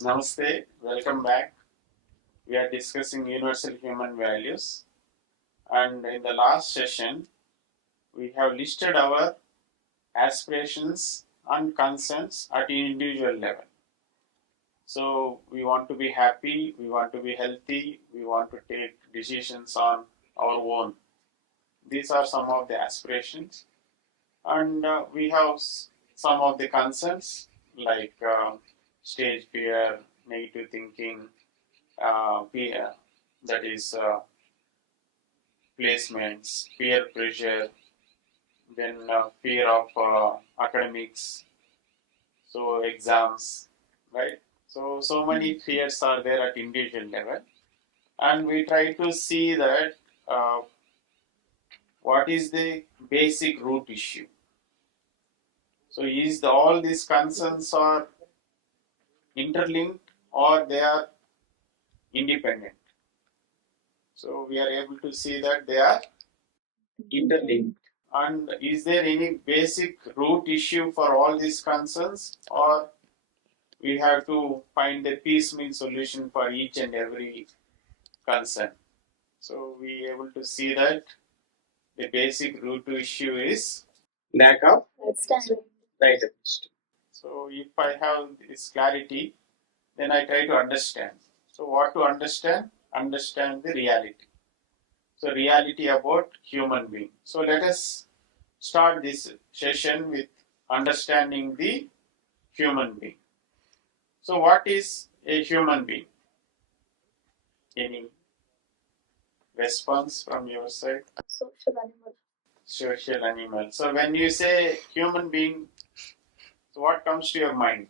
Namaste, welcome back. We are discussing universal human values, and in the last session, we have listed our aspirations and concerns at individual level. So, we want to be happy, we want to be healthy, we want to take decisions on our own. These are some of the aspirations, and we have some of the concerns like stage fear, negative thinking, fear, that is placements, peer pressure, then fear of academics, so exams, right? So many fears are there at individual level, and we try to see that what is the basic root issue. So is all these concerns are interlinked or they are independent? So we are able to see that they are interlinked. And is there any basic root issue for all these concerns, or we have to find a piecemeal solution for each and every concern? So we are able to see that the basic root issue is lack of right understanding. So if I have this clarity, then I try to understand. So what to understand? Understand the reality. So reality about human being. So let us start this session with understanding the human being. So what is a human being? Any response from your side? Social animal. Social animal. So when you say human being, so what comes to your mind?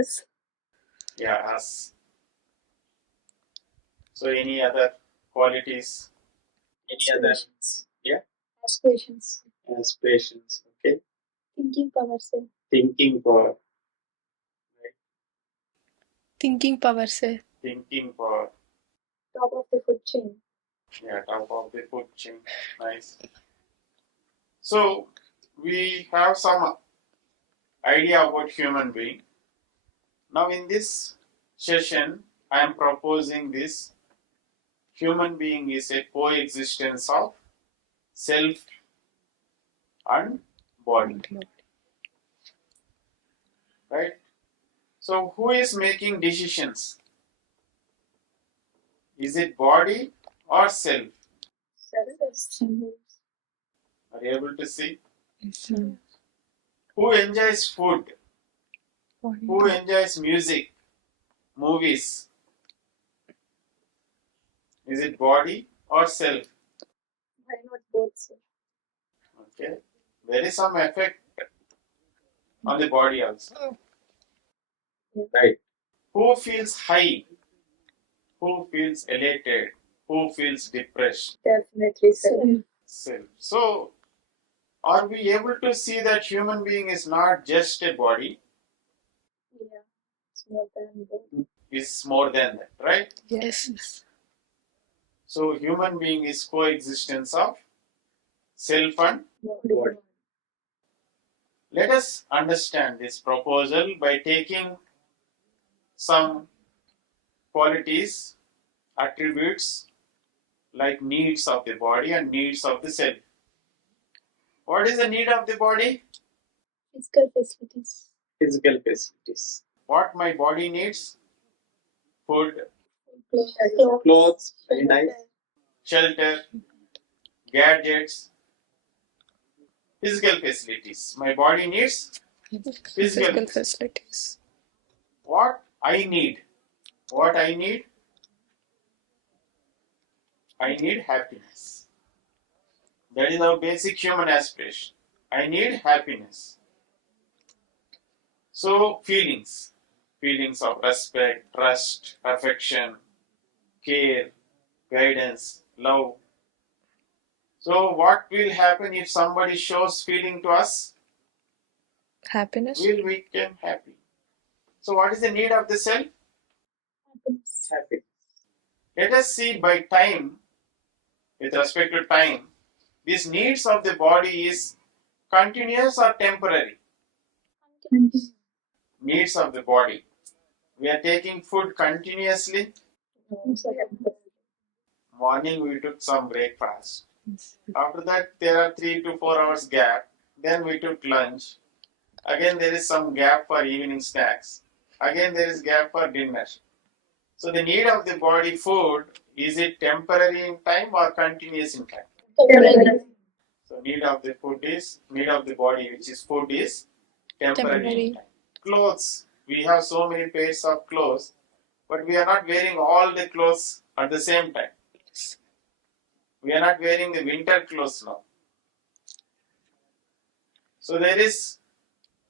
Us. Yeah, us. So any other qualities? Any other? Yeah. Aspirations. Aspirations. Okay. Thinking power, sir. Thinking power. Thinking power, sir. Thinking power. Top of the food chain. Yeah, top of the food chain. Nice. So we have some idea about human being. Now in this session, I am proposing this human being is a coexistence of self and body. Right? So who is making decisions? Is it body or self? Self. Are you able to see? Who enjoys food? Who enjoys music? Movies? Is it body or self? Why not both, sir? Okay. There is some effect on the body also. Yeah. Right. Who feels high? Who feels elated? Who feels depressed? Definitely, sir. Self. So, are we able to see that human being is not just a body? Yeah. It's more than both. It's more than that, right? Yes. So, human being is coexistence of self and body. Let us understand this proposal by taking some qualities, attributes like needs of the body and needs of the self. What is the need of the body? Physical facilities. Physical facilities. What my body needs? Food, Clothes. very nice. Shelter, gadgets, physical facilities. My body needs physical facilities. What I need? What I need? I need happiness. That is our basic human aspiration. I need happiness. So, feelings. Feelings of respect, trust, affection, care, guidance, love. So, what will happen if somebody shows feeling to us? Happiness. Will we become happy? So, what is the need of the self? Happiness. Let us see by time, with respect to time, these needs of the body is continuous or temporary? needs of the body. We are taking food continuously. No, sir. Morning we took some breakfast. After that there are 3 to 4 hours gap. Then we took lunch. Again there is some gap for evening snacks. Again there is gap for dinner. So the need of the body food, is it temporary in time or continuous in time? Temporary. So need of the body, which is food, is temporary in Temporary. time. Clothes. We have so many pairs of clothes, but we are not wearing all the clothes at the same time. We are not wearing the winter clothes now. So there is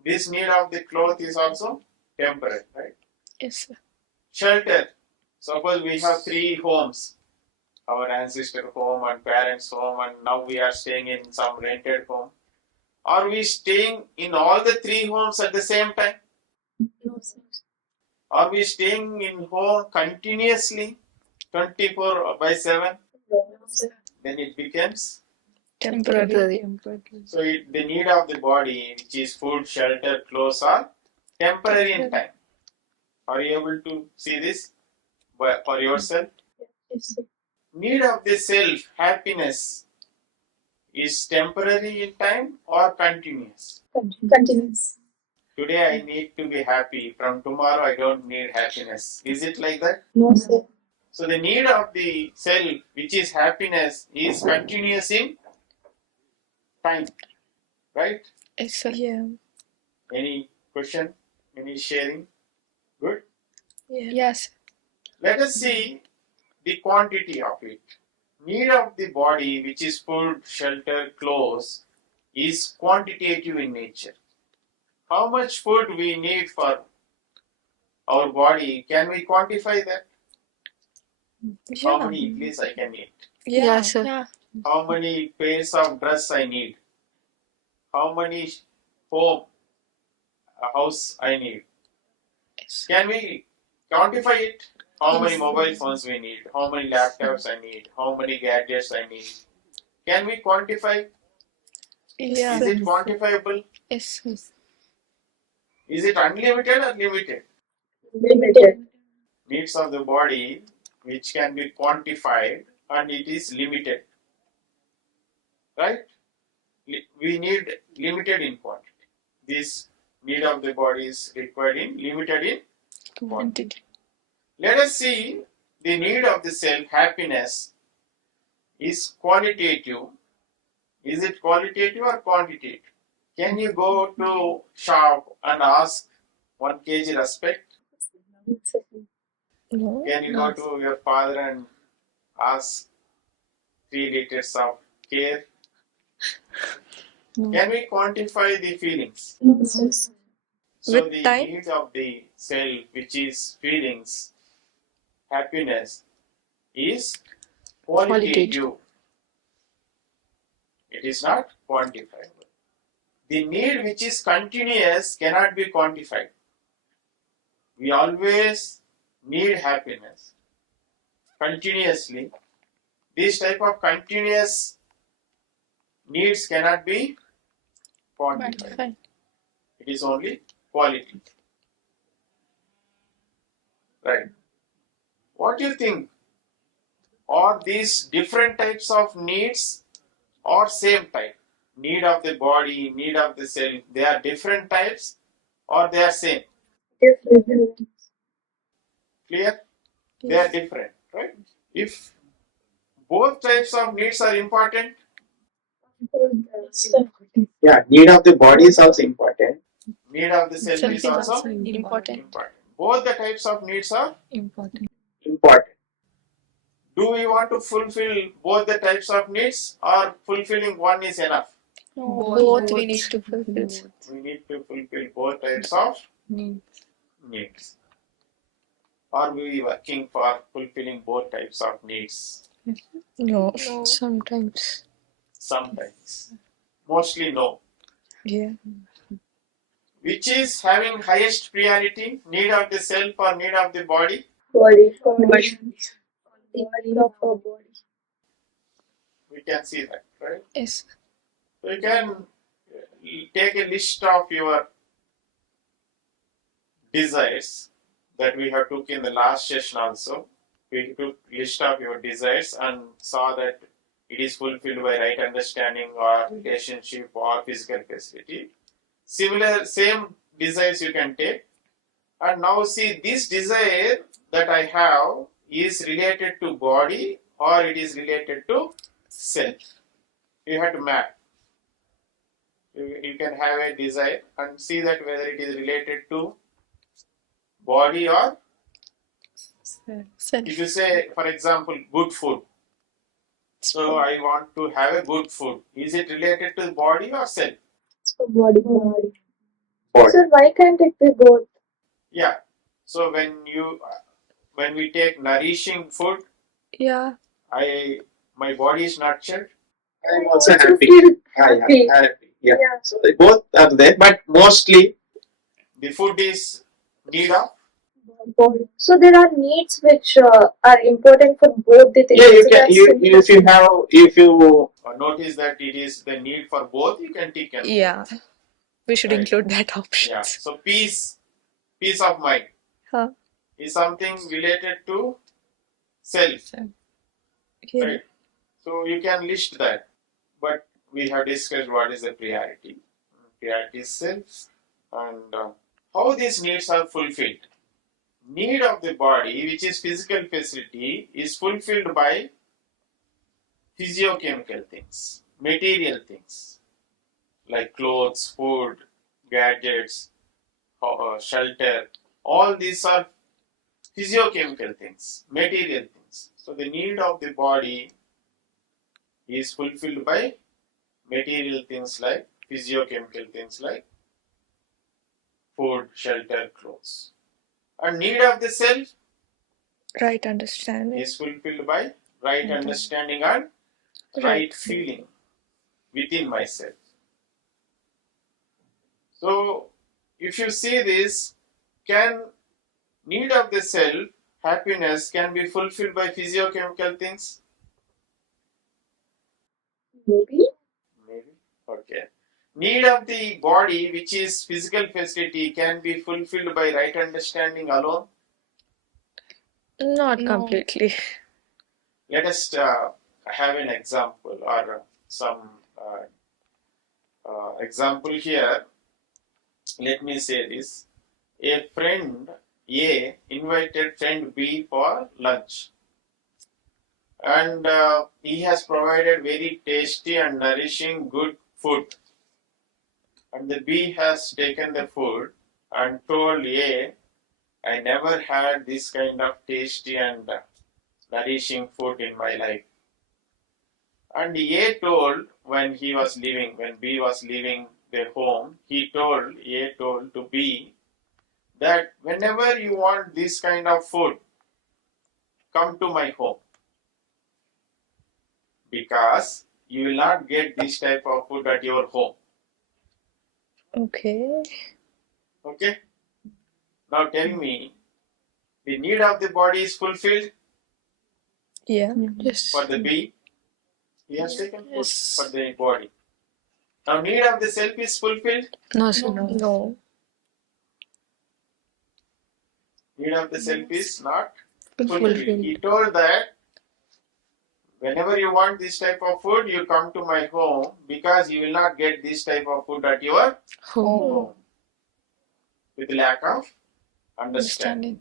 this need of the cloth is also temporary, right? Yes, sir. Shelter. Suppose we have 3 homes, our ancestor home and parents home, and now we are staying in some rented home. Are we staying in all the 3 homes at the same time? No, sir. Are we staying in home continuously 24/7? No, sir. Then it becomes. Temporary. So the need of the body, which is food, shelter, clothes, are temporary in time. Are you able to see this for yourself? Yes, sir. Need of the self, happiness, is temporary in time or continuous? Continuous. Today I need to be happy. From tomorrow I don't need happiness. Is it like that? No, sir. So the need of the self, which is happiness, is continuous in time. Right? Yes, sir. Yeah. Any question? Any sharing? Good? Yes. Let us see the quantity of it. Need of the body, which is food, shelter, clothes, is quantitative in nature. How much food we need for our body, can we quantify that? How many idlis I can eat? Yeah, sir. Yeah. How many pairs of dress I need? How many home, house I need? Yes. Can we quantify it? How many Yes. mobile phones we need? How many laptops I need? How many gadgets I need? Can we quantify? Yeah. Is it quantifiable? Yes. Is it unlimited or limited? Limited. Needs of the body, which can be quantified, and it is limited. Right? We need limited in quantity. This need of the body is required in limited in quantity. Let us see the need of the self, happiness, is qualitative. Is it qualitative or quantitative? Can you go to shop and ask 1 kg respect? No. Can you go to your father and ask 3 liters of care? No. Can we quantify the feelings? No, sir. So With the time? need of the self, which is feelings, happiness, is qualitative. It is not quantifiable. The need which is continuous cannot be quantified. We always need happiness continuously. This type of continuous needs cannot be quantified. It is only quality. Right. What do you think? Are these different types of needs or same type? Need of the body, need of the self, they are different types or they are same? Different. Clear? They are different, right? If both types of needs are important, yeah, need of the body is also important. Need of the self is also important. Both the types of needs are Important. important. Do we want to fulfill both the types of needs or fulfilling one is enough? No, both we need to fulfill. We need to fulfill both types of needs. Are we working for fulfilling both types of needs? No. Sometimes. Sometimes. Mostly no. Yeah. Which is having highest priority? Need of the self or need of the body? Body. The body of our body. We can see that, right? Yes. So you can take a list of your desires that we have took in the last session also. We took list of your desires and saw that it is fulfilled by right understanding or relationship or physical facility. Similar, same desires you can take. And now see, this desire that I have is related to body or it is related to self. You have to map. You can have a desire and see that whether it is related to body or Self. if you say, for example, good food. So I want to have a good food. Is it related to body or self? So body. Sir, why can't it be both? Yeah. So when we take nourishing food, Yeah. my body is nurtured. I'm also happy. Happy. Yeah. So they both are there, but mostly the food is need of. Body. So there are needs which are important for both the things. Yeah, you So can. that's If you notice that it is the need for both, you can take them. Yeah. We should Right. include that option. Yeah. So peace of mind Huh. is something related to self. Yeah. Right. So you can list that, but we have discussed what is the priority. Priority is self, and how these needs are fulfilled. Need of the body, which is physical facility, is fulfilled by physiochemical things, material things like clothes, food, gadgets, shelter. All these are physiochemical things, material things. So the need of the body is fulfilled by material things like physiochemical things like food, shelter, clothes. And need of the self Right understanding. is fulfilled by right understanding and right feeling within myself. So if you see this, can need of the self, happiness can be fulfilled by physiochemical things? maybe. Maybe. Okay. Need of the body, which is physical facility, can be fulfilled by right understanding alone? Not completely. Let us have an example or some example here. Let me say this. A friend A invited friend B for lunch. And he has provided very tasty and nourishing good food. And the B has taken the food and told A, I never had this kind of tasty and nourishing food in my life. And A told when he was leaving, when B was leaving their home, A told to B that whenever you want this kind of food, come to my home. Because you will not get this type of food at your home. Okay. Okay? Now tell me, the need of the body is fulfilled Yeah. Yes. for the B. He has taken food Yes. for the body. Now need of the self is fulfilled. No, sir. No. Need of the self is not Fulfilled. fulfilled. He told that whenever you want this type of food, you come to my home because you will not get this type of food at your home. With lack of understanding.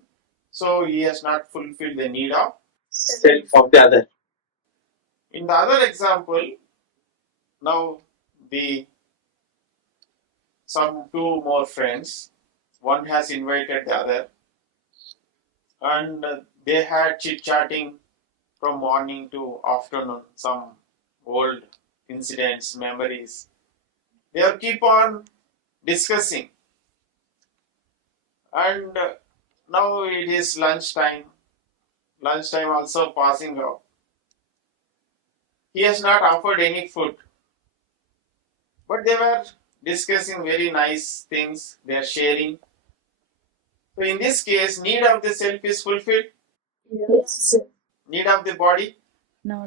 So he has not fulfilled the need of self of the other. In the other example, now some two more friends, one has invited the other, and they had chit-chatting from morning to afternoon, some old incidents, memories. They will keep on discussing. And now it is lunchtime. Lunchtime also passing out. He has not offered any food. But they were discussing very nice things. They are sharing. So in this case, need of the self is fulfilled. Yes. Need of the body, No.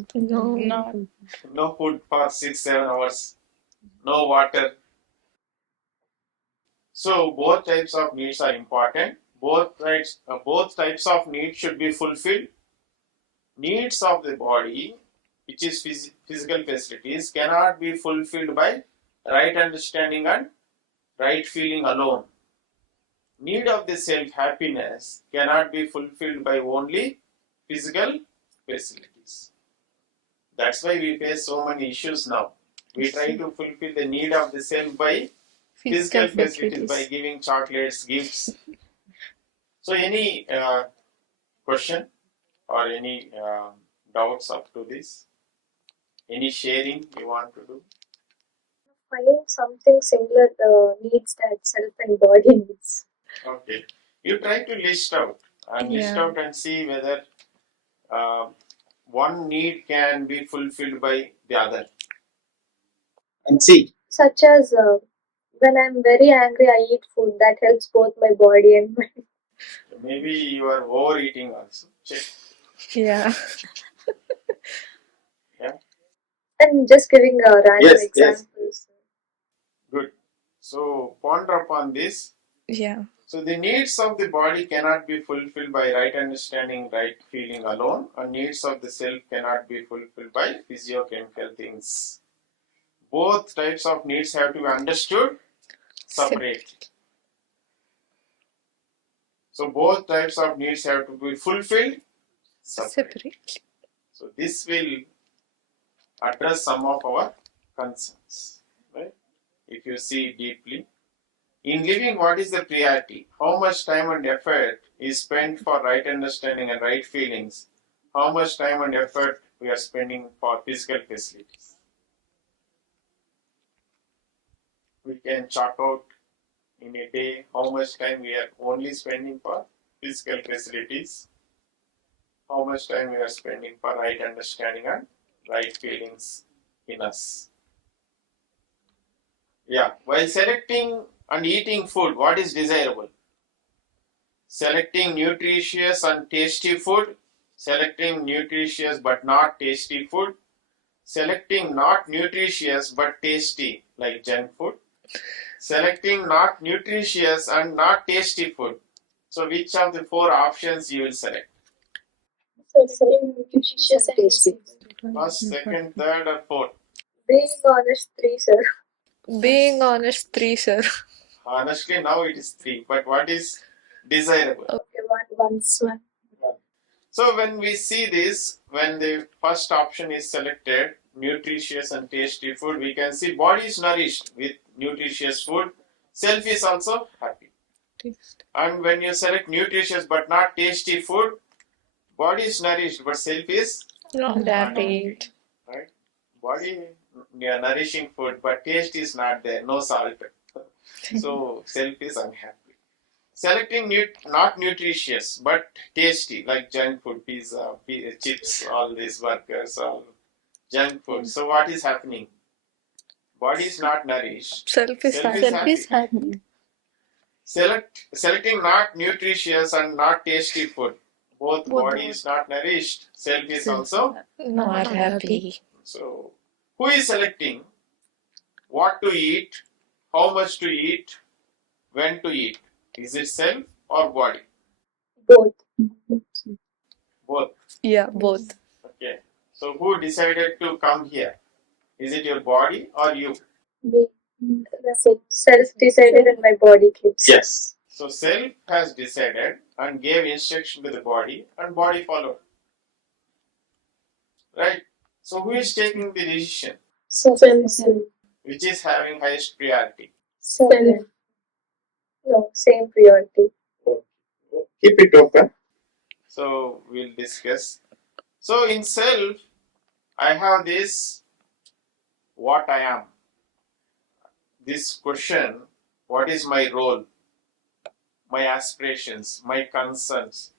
no food for 6-7 hours. No water. So both types of needs are important. Both types of needs should be fulfilled. Needs of the body, which is physical facilities, cannot be fulfilled by right understanding and right feeling alone. Need of the self happiness cannot be fulfilled by only physical facilities. That's why we face so many issues now. We try to fulfill the need of the self by physical facilities, by giving chocolates, gifts. So, any question or any doubts up to this? Any sharing you want to do? Find something similar needs that self and body needs. Okay. You try to list out and see whether one need can be fulfilled by the other. And see. Such as when I'm very angry, I eat food that helps both my body and mind. Maybe you are overeating also. Check. Yeah. Yeah. I'm just giving random examples. Good. So ponder upon this. Yeah. So the needs of the body cannot be fulfilled by right understanding, right feeling alone, and needs of the self cannot be fulfilled by physiochemical things. Both types of needs have to be understood separately. So both types of needs have to be fulfilled separately. So this will address some of our concerns. Right? If you see deeply. In living, what is the priority? How much time and effort is spent for right understanding and right feelings? How much time and effort we are spending for physical facilities? We can chalk out in a day how much time we are only spending for physical facilities, how much time we are spending for right understanding and right feelings in us. Yeah, while selecting and eating food, what is desirable? Selecting nutritious and tasty food, selecting nutritious but not tasty food, selecting not nutritious but tasty like junk food, selecting not nutritious and not tasty food. So which of the four options you will select? Selecting nutritious and tasty. First, second, third or fourth? Being honest, 3, sir. Being honest, 3, sir. Honestly, now it is 3. But what is desirable? Okay, one. So when we see this, when the first option is selected, nutritious and tasty food, we can see body is nourished with nutritious food. Self is also happy. And when you select nutritious but not tasty food, body is nourished but self is Not happy. Right? Body, nourishing food, but taste is not there, no salt. So self is unhappy. Selecting not nutritious but tasty, like junk food, pizza, chips, all these burgers, all junk food. So what is happening? Body is not nourished. Self is happy. Selecting not nutritious and not tasty food. Both body is not nourished. Self is also Not happy. So who is selecting what to eat, how much to eat, when to eat? Is it self or body? Both. Both. Yeah, both. Okay. So who decided to come here? Is it your body or you? Me. Self decided and my body keeps. Yes. So self has decided and gave instruction to the body and body followed. Right? So who is taking the decision? Self. Which is having highest priority? Self. No, same priority. Keep it open. So we'll discuss. So in self, I have this what I am. This question, what is my role? My aspirations, my concerns,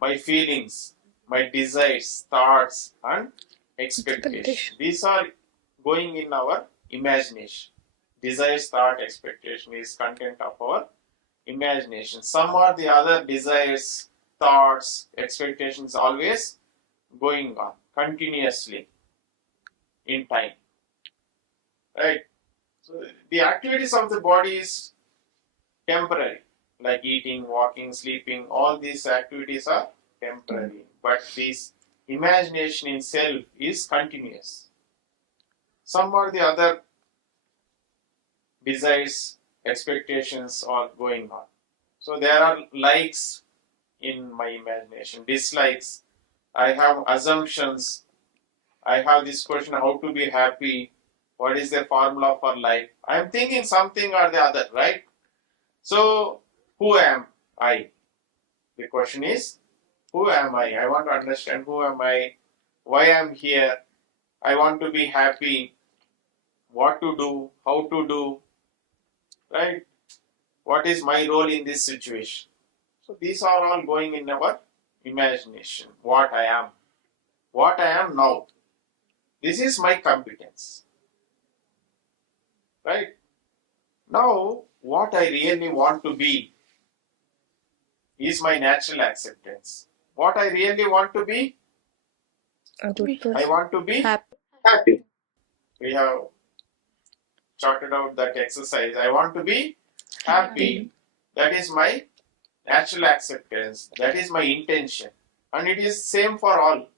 my feelings, my desires, thoughts, and expectations. These are going in our imagination. Desires, thought, expectation is content of our imagination. Some or the other desires, thoughts, expectations always going on continuously in time. Right? So the activities of the body is temporary, like eating, walking, sleeping, all these activities are temporary. But this imagination in self is continuous. Some or the other desires, expectations are going on. So there are likes in my imagination, dislikes. I have assumptions. I have this question how to be happy, what is the formula for life. I am thinking something or the other, right? So, who am I? The question is, who am I? I want to understand who am I, why I am here, I want to be happy, what to do, how to do, right? What is my role in this situation? So, these are all going in our imagination. What I am now. This is my competence, right? Now, what I really want to be is my natural acceptance. What I really want to be, A good I person. want to be Happy. happy. We have charted out that exercise. I want to be happy. That is my natural acceptance. That is my intention. And it is same for all.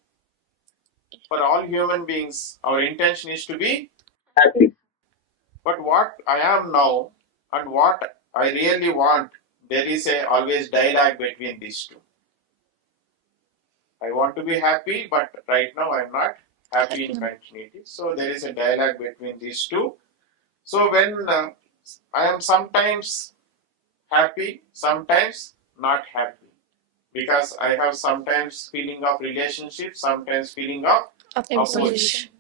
For all human beings, our intention is to be happy. But what I am now and what I really want, there is a always dialogue between these two. I want to be happy, but right now I am not happy in continuity. So there is a dialogue between these two. So when I am sometimes happy, sometimes not happy, because I have sometimes feeling of relationship, sometimes feeling of opposition.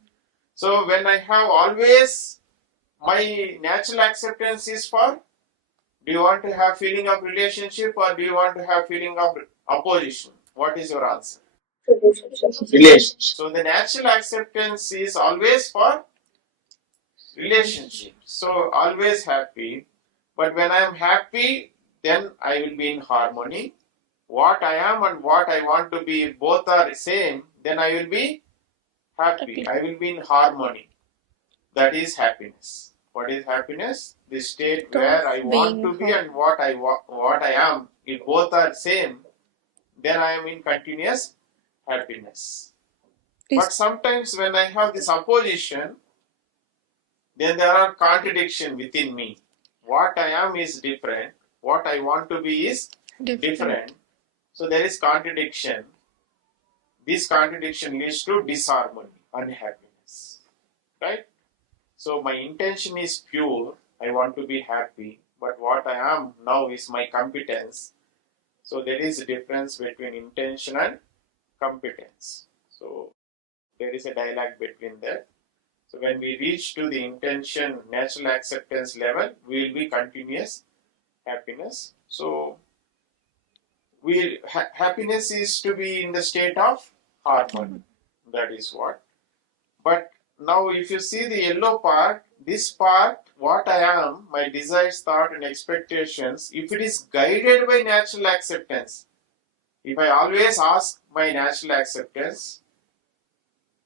So when I have always my natural acceptance is for, do you want to have feeling of relationship or do you want to have feeling of opposition? What is your answer? Relationship. So the natural acceptance is always for relationship. So always happy. But when I am happy, then I will be in harmony. What I am and what I want to be, both are same, then I will be happy. I will be in harmony. That is happiness. What is happiness? The state where I want to be and what I am. If both are same, then I am in continuous happiness. But sometimes when I have this opposition, then there are contradiction within me. What I am is different. What I want to be is different. So there is contradiction. This contradiction leads to disharmony, unhappiness. Right? So my intention is pure. I want to be happy. But what I am now is my competence. So there is a difference between intention and competence. So there is a dialogue between that. So when we reach to the intention, natural acceptance level, we will be continuous happiness. So happiness is to be in the state of harmony. That is what. But now if you see the yellow part, this part, what I am, my desires, thought and expectations, if it is guided by natural acceptance, if I always ask my natural acceptance,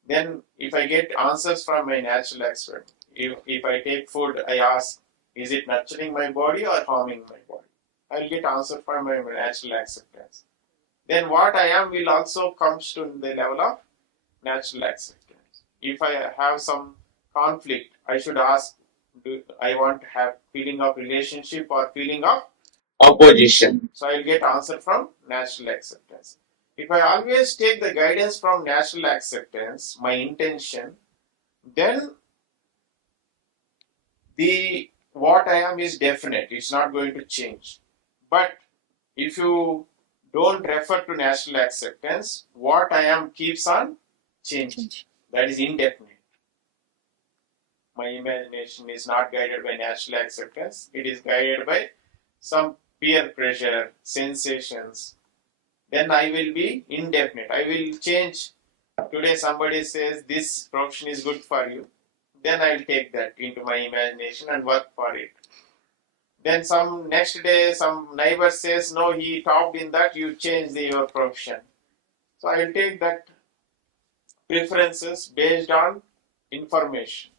then if I get answers from my natural acceptance, if I take food, I ask, is it nurturing my body or harming my body? I will get answer from my natural acceptance. Then what I am will also comes to the level of natural acceptance. If I have some conflict, I should ask, do I want to have feeling of relationship or feeling of opposition? So I will get answer from natural acceptance. If I always take the guidance from natural acceptance, my intention, then the what I am is definite. It's not going to change. But if you don't refer to natural acceptance, what I am keeps on changing. That is indefinite. My imagination is not guided by natural acceptance. It is guided by some peer pressure, sensations. Then I will be indefinite. I will change. Today somebody says this profession is good for you. Then I will take that into my imagination and work for it. Then some next day some neighbor says, no, he talked in that, you change your profession. So I will take that preferences based on information,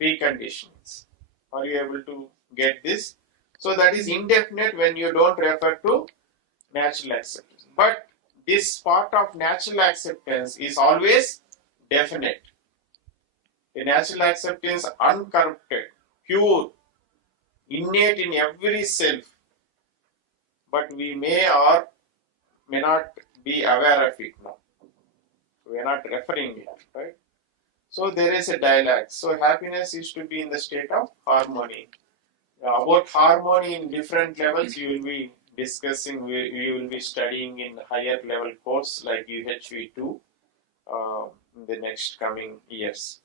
preconditions. Are you able to get this? So that is indefinite when you don't refer to natural acceptance. But this part of natural acceptance is always definite. The natural acceptance uncorrupted, pure, innate in every self, but we may or may not be aware of it now. We are not referring it, right? So there is a dialogue. So happiness is to be in the state of harmony. About harmony in different levels, you will be discussing, we will be studying in higher level course like UHV 2 in the next coming years.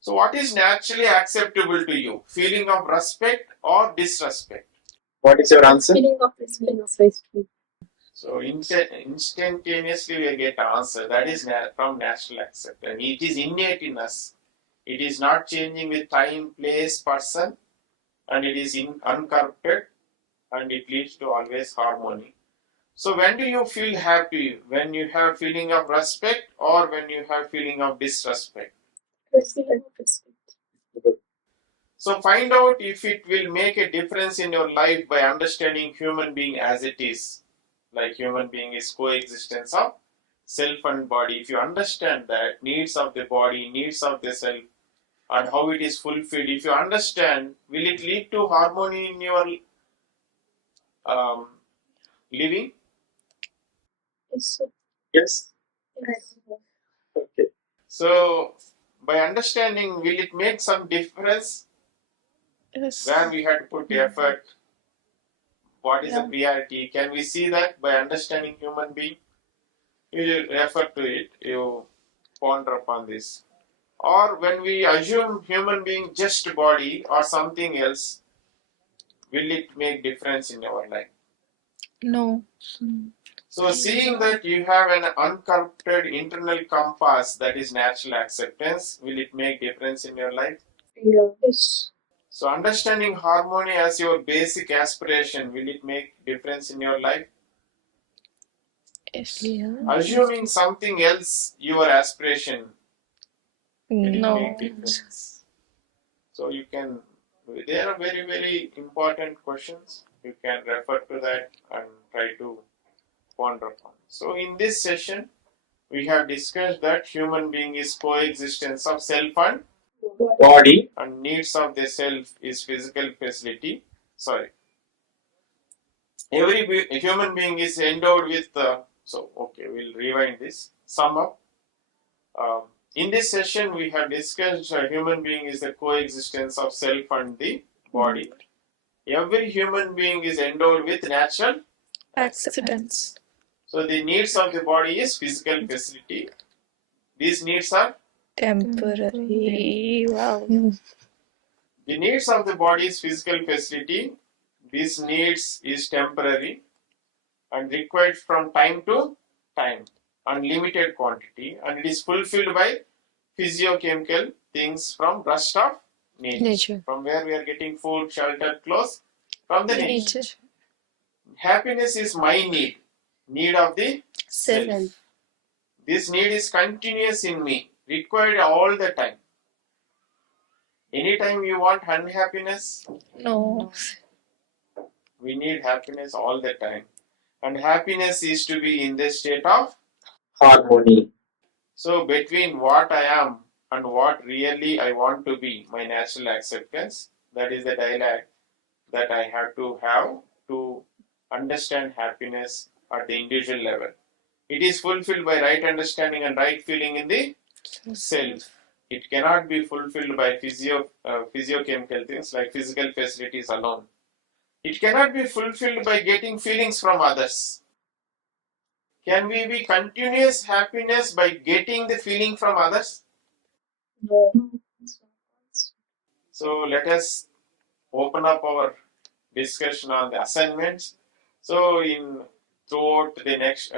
So what is naturally acceptable to you? Feeling of respect or disrespect? What is your answer? Feeling of respect. So instantaneously we get an answer. That is from natural acceptance. It is innate in us. It is not changing with time, place, person, and it is uncorrupted, and it leads to always harmony. So when do you feel happy? When you have feeling of respect or when you have feeling of disrespect? Respect. So find out if it will make a difference in your life by understanding human being as it is. Like human being is coexistence of self and body. If you understand that needs of the body, needs of the self, and how it is fulfilled, if you understand, will it lead to harmony in your living? Yes. Yes. Yes. Okay. So by understanding, will it make some difference? Yes. Where we had to put effort? What is the priority? Can we see that by understanding human being? You refer to it, you ponder upon this. Or when we assume human being just body or something else, will it make difference in our life? No. So seeing that you have an uncorrupted internal compass, that is natural acceptance, will it make difference in your life? Yes. So understanding harmony as your basic aspiration, will it make difference in your life? Yes. Assuming something else your aspiration, will it No. make difference? So you can, they are very, very important questions. You can refer to that and try to ponder upon. So in this session, we have discussed that human being is coexistence of self and body, and needs of the self is physical facility. Sorry. Every human being is endowed with, we'll rewind this. Sum up. In this session, we have discussed human being is the coexistence of self and the body. Every human being is endowed with natural Accidents. So the needs of the body is physical facility. These needs are Temporary. Wow. the needs of the body is physical facility. These needs is temporary and required from time to time, unlimited quantity, and it is fulfilled by physiochemical things from rest of nature. From where we are getting food, shelter, clothes, from the nature. Happiness is my need of the self. This need is continuous in me, required all the time. Anytime you want unhappiness, No. we need happiness all the time. And happiness is to be in the state of harmony. So between what I am and what really I want to be, my natural acceptance, that is the dialogue that I have to understand happiness at the individual level. It is fulfilled by right understanding and right feeling in the self. It cannot be fulfilled by physiochemical things like physical facilities alone. It cannot be fulfilled by getting feelings from others. Can we be continuous happiness by getting the feeling from others? No. So let us open up our discussion on the assignments. So throughout the next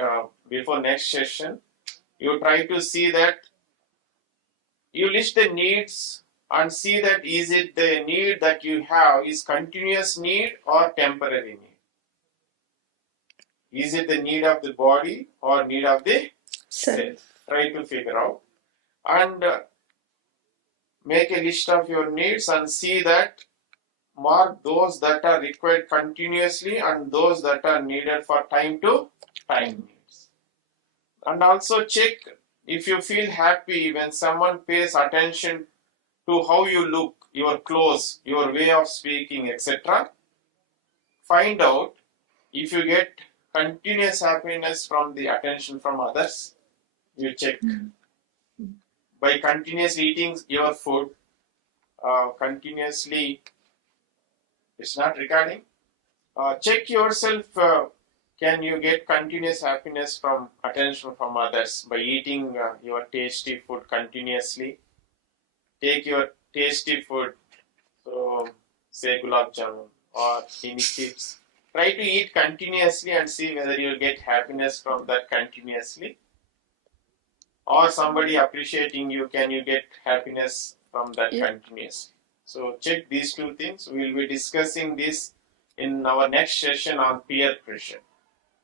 before next session, you try to see that you list the needs and see that is it the need that you have is continuous need or temporary need. Is it the need of the body or need of the self? Try to figure out and make a list of your needs and see that mark those that are required continuously and those that are needed for time to time needs. And also check if you feel happy when someone pays attention to how you look, your clothes, your way of speaking, etc. Find out if you get continuous happiness from the attention from others. You check by continuously eating your food, continuously, it's not recording. Check yourself. Can you get continuous happiness from attention from others by eating your tasty food continuously? Take your tasty food, so say gulab jamun or any chips. Try to eat continuously and see whether you get happiness from that continuously. Or somebody appreciating you, can you get happiness from that continuously? So check these two things. We will be discussing this in our next session on peer pressure.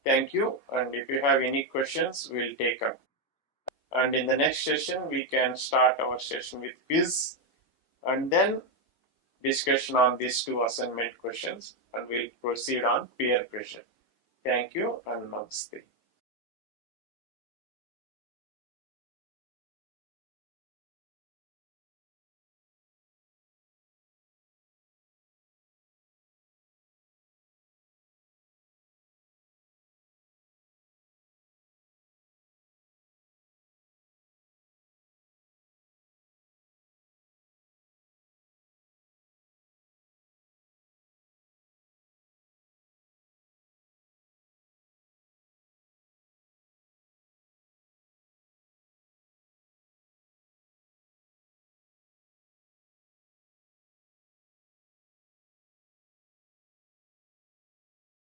Thank you. And if you have any questions, we'll take up. And in the next session, we can start our session with quiz and then discussion on these two assignment questions, and we'll proceed on peer pressure. Thank you and namaste.